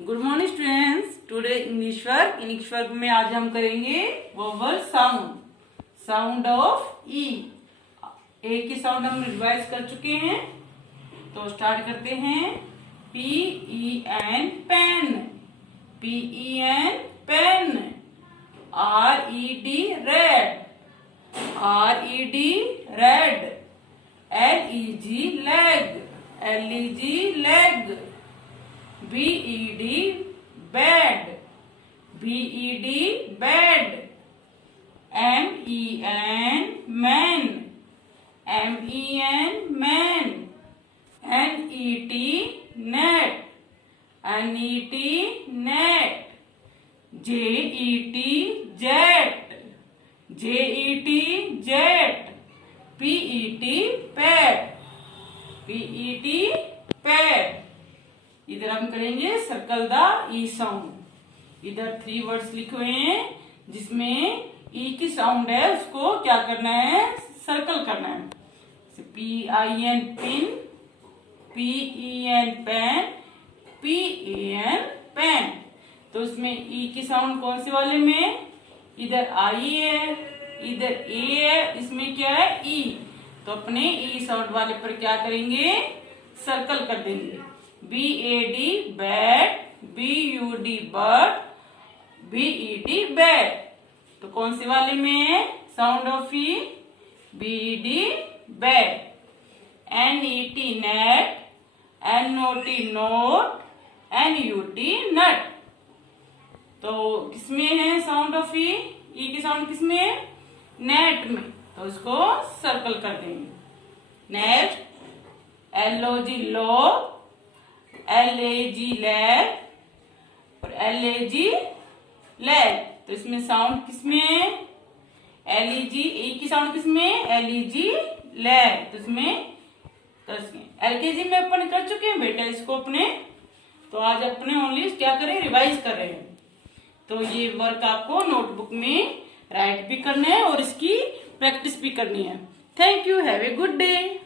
Good morning students. Today English work में आज हम करेंगे वोवल साउंड ऑफ ई। ए की साउंड हम रिवाइज कर चुके हैं, तो स्टार्ट करते हैं। P E N pen, P E N pen. R E D red, R E D red. L E G leg, L E G leg. B-E-D bed, B-E-D bed. M-E-N man, M-E-N man. N-E-T net, N-E-T net. J-E-T jet, J-E-T jet. P-E-T pet, P-E-T pet. इधर हम करेंगे circle the E sound. इधर 3 words लिखे हुए हैं जिसमें ई की sound है, उसको क्या करना है, सर्कल करना है। P-I-N pin, P-E-N pen, P-E-N pen. तो इसमें ई की साउंड कौन से वाले में, इधर आई है, इधर ए है, इसमें क्या है ई। तो अपने ई साउंड वाले पर क्या करेंगे, सर्कल कर देंगे। B-A-D bat, B-U-D bird, B-E-D bat. तो कौन से वाले में है sound of E, B-E-D bat. N-E-T net, N-O-T note, N-U-T नट। तो किसमें है साउंड ऑफ ई, ई की साउंड किसमें है, नेट में। तो इसको सर्कल कर देंगे। नेक्स्ट L-O-G लो, L-A-G लैग और L-A-G लैग। तो इसमें साउंड किसमें है, L-E-G, ई की साउंड किसमें है, L-E-G लैग। तो इसमें LKG में अपन कर चुके हैं बेटा इसको अपने, तो आज अपने ओनली क्या करें, रिवाइज कर रहे हैं। तो ये वर्क आपको नोटबुक में राइट भी करना है और इसकी प्रैक्टिस भी करनी है। Thank you, have a good day.